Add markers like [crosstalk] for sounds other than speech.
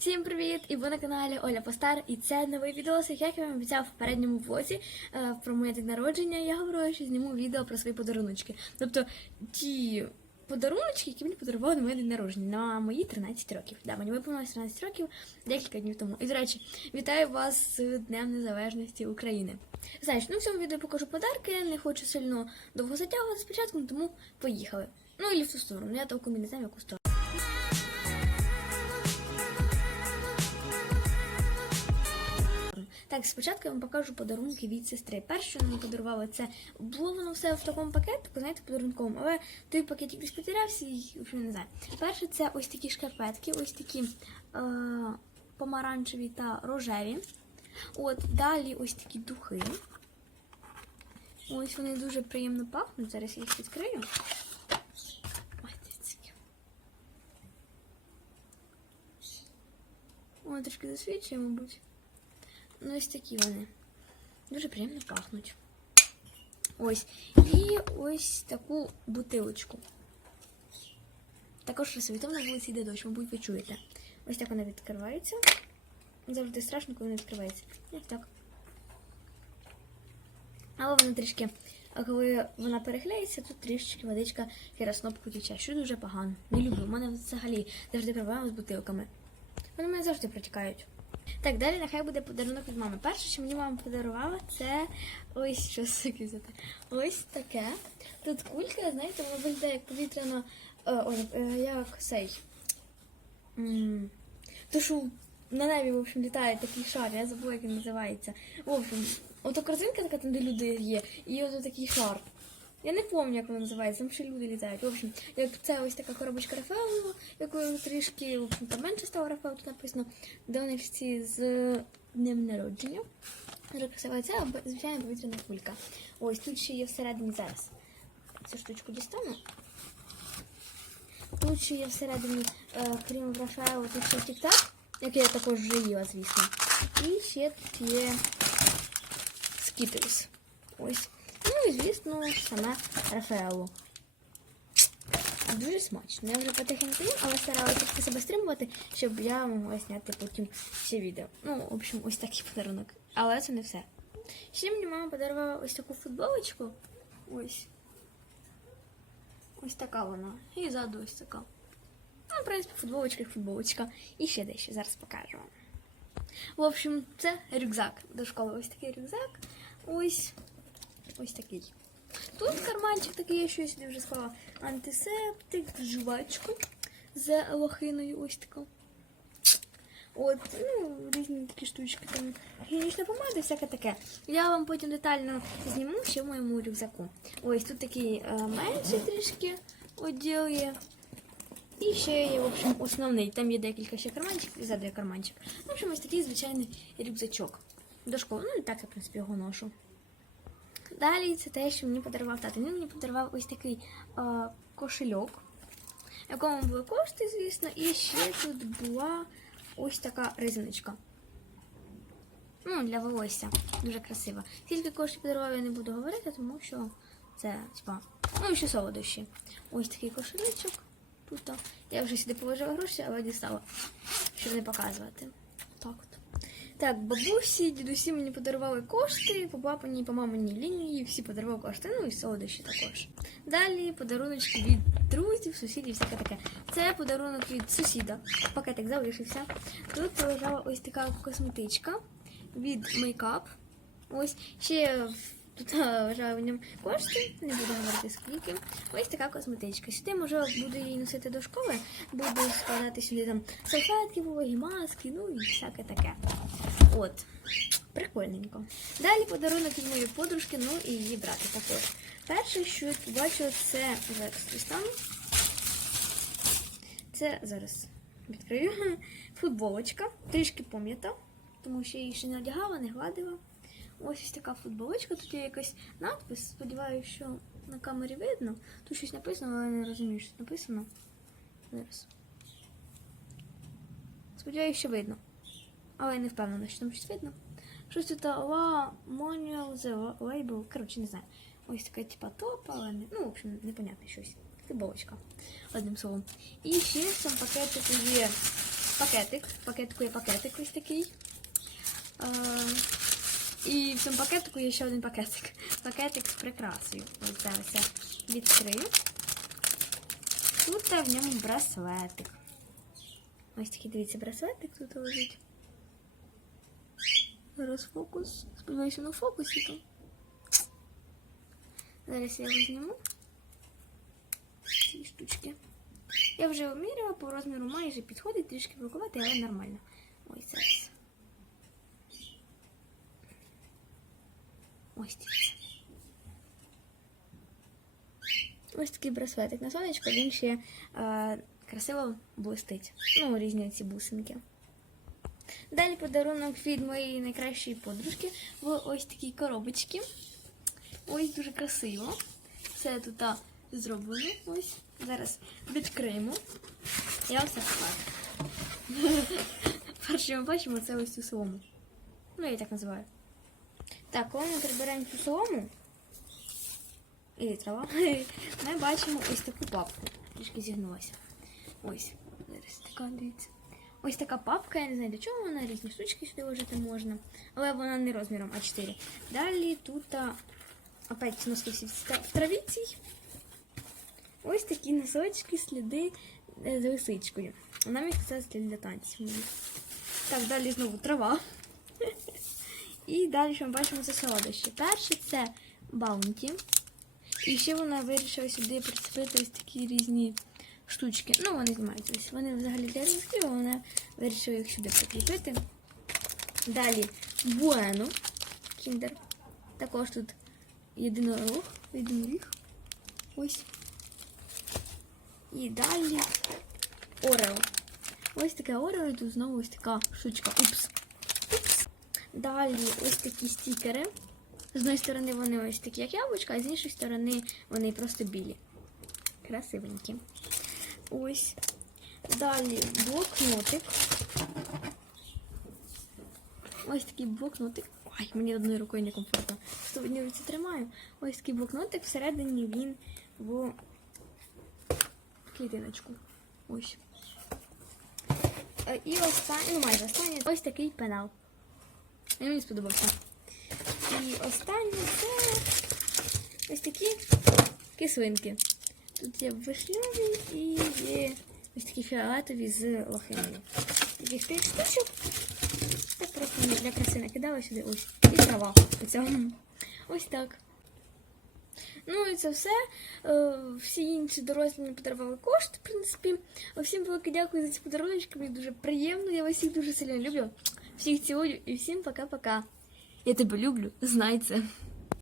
Всім привіт! І ви на каналі Оля Постар. І це новий відосик, як я вам обіцяв в передньому влозі е, про моє день народження. Я говорила, що зніму відео про свої подаруночки. Тобто ті подаруночки, які мені подарували на моє день народження на мої 13 років. Да, мені виповнилось 13 років декілька днів тому. І до речі, вітаю вас з Днем Незалежності України. Знаєш, ну в цьому відео покажу подарки, не хочу сильно довго затягувати спочатку, тому поїхали. Ну і в ту сторону. Я толком і не знаю, яку сторону. Так, спочатку я вам покажу подарунки від сестри. Перше, що мені подарували, це було воно все в такому пакетику, знаєте, подарунковому, але той пакетик десь потерявся і в общем, не знаю. Перше, це ось такі шкарпетки, ось такі е- помаранчеві та рожеві. От, далі ось такі духи. Ось вони дуже приємно пахнуть. Зараз я їх відкрию. Які. Трішки засвідчує, мабуть. Ну, ось такі вони. Дуже приємно пахнуть. Ось. І ось таку бутилочку. Також розсвітом на вулиці йде дощ, мабуть, ви чуєте. Ось так вона відкривається. Завжди страшно, коли вона відкривається. Як так. Але вона трішки, а коли вона перехляється, тут трішечки водичка через кнопку тече, що дуже погано. Не люблю. У мене взагалі завжди проблеми з бутилками. Вони мене завжди протікають. Так, далі нехай буде подарунок від мами. Перше, що мені мама подарувала, це ось що взяти. Ось таке. Тут кулька, знаєте, вона виглядає як повітряна. Е, е, як цей. М, То, що на небі, в общем, літає такий шар, я забула, як він називається. В общем, ото корзинка така, там, де люди є, і ото такий шар. Я не пам'ятаю, як вона називається, там ще люди літають. В общем, як це ось така коробочка Рафаелова, якою трішки, в общем, там менше стало Рафаел, тут написано донечці з днем народження. Красива це, або, звичайно, повітряна кулька. Ось тут ще є всередині зараз. Цю штучку дістану. Тут ще є всередині, е, крім Рафаела, тут ще тік-так, який я також вже їла, звісно. І ще тут є Skittles. Ось. Ну і, звісно, саме Рафаелу. Дуже смачно. Я вже потихеньку їм, але старалася себе стримувати, щоб я могла зняти потім ще відео. Ну, в общем, ось такий подарунок. Але це не все. Ще мені мама подарувала ось таку футболочку. Ось. Ось така вона. І ззаду ось така. Ну, в принципі, футболочка як футболочка. І ще дещо зараз покажу вам. В общем, це рюкзак до школи. Ось такий рюкзак. Ось ось такий. Тут карманчик такий, я сюди вже склала. Антисептик, жувачку з лохиною, ось така. От, ну, різні такі штучки, там гігієнічна помада, всяке таке. Я вам потім детально зніму ще в моєму рюкзаку. Ось тут такий е, менший трішки оділ є. І ще є, в общем, основний. Там є декілька ще карманчиків і ззаду карманчик. В общем, ось такий звичайний рюкзачок до школи. Ну і так я, в принципі, його ношу. Далі це те, що мені подарував тато. Він мені подарував ось такий е, кошельок, в якому були кошти, звісно, і ще тут була ось така резиночка. Ну, для волосся. Дуже красиво. Скільки коштів подарував, я не буду говорити, тому що це, типа, ну ще солодощі. Ось такий кошелечок. Тут я вже сюди положила гроші, але дістала, щоб не показувати. Так. Так, бабусі, дідусі мені подарували кошти, по папині, по маминій лінії, всі подарували кошти, ну і солодощі також. Далі подаруночки від друзів, сусідів, всяке таке. Це подарунок від сусіда. Пакетик залишився. Тут лежала ось така косметичка від мейкап. Ось ще тут лежали в ньому кошти, не буду говорити скільки. Ось така косметичка. Сюди, може, буду її носити до школи, буду складати сюди там салфетки, вологі маски, ну і всяке таке. От. Прикольненько. Далі подарунок від моєї подружки, ну і її брата також. Перше, що я побачила, це дістану. Це зараз відкрию. Футболочка. Трішки пам'ята, тому що я її ще не одягала, не гладила. Ось ось така футболочка. Тут є якийсь надпис. Сподіваюся, що на камері видно. Тут щось написано, але я не розумію, що написано. Зараз. Сподіваюся, що видно. Але я не впевнена, що там щось видно. Щось тут La Manual the Label. Коротше, не знаю. Ось така типа топ, але не. Ну, в общем, непонятне щось. Футболочка. Одним словом. І ще в цьому пакетику є пакетик. В пакетику є пакетик ось такий. В цьому пакетику є ще один пакетик. [laughs] Пакетик з прикрасою. Ось зараз я відкрию. Тут в ньому браслетик. Ось такий, дивіться, браслетик тут лежить. Зараз фокус. Сподіваюся, на фокусі там. Зараз я його зніму. Ці штучки. Я вже обміряла, по розміру майже підходить, трішки блокувати, але нормально. Ось зараз. Ось. Ось такий браслетик на сонечко, він ще е, красиво блистить. Ну, різні ці бусинки. Далі подарунок від моєї найкращої подружки в ось такій коробочці. Ось дуже красиво. Все тут зроблено. Ось. Зараз відкриємо. Я все покажу. [laughs] Перше ми бачимо це ось цю солому. Ну, я її так називаю. Так, коли ми прибираємо цю солому, і трава, [laughs] ми бачимо ось таку папку. Трішки зігнулася. Ось. Зараз така, дивіться. Ось така папка, я не знаю для чого вона, різні штучки сюди вложити можна. Але вона не розміром А4. Далі тут а, опять носки всі в тра- в траві цій. Ось такі носочки, сліди е, з лисичкою. Вона мені сказала слід для танців. Так, далі знову трава. І далі ми бачимо це солодощі. Перше це баунті. І ще вона вирішила сюди прицепити ось такі різні штучки. Ну, вони знімаються. Ось Вони взагалі для різків, а вона вирішила їх сюди прикріпити. Далі Буено Кіндер. Також тут єдинорог, єдиноріг. Ось. І далі Орео. Ось таке Орео, і тут знову ось така штучка. Упс. Далі ось такі стікери. З однієї сторони вони ось такі, як яблучка, а з іншої сторони вони просто білі. Красивенькі. Ось. Далі блокнотик. Ось такий блокнотик. Ой, мені одною рукою некомфортно. Що в одній руці тримаю. Ось такий блокнотик. Всередині він в клітиночку. Ось. Е, І останній, ну майже останній, ось такий пенал. І Мені сподобався. І останнє це ось такі кислинки. Тут є вишневі і є ось такі фіолетові з лохиною. Таких п'ять штучок. Так просто для краси накидала сюди ось. І трава. Оця. Ось так. Ну і це все. Е, Всі інші дорослі мені подарували кошти, в принципі. Всім велике дякую за ці подарунки. Мені дуже приємно. Я вас всіх дуже сильно люблю. Всіх цілую і всім пока-пока. Я тебе люблю, знай це.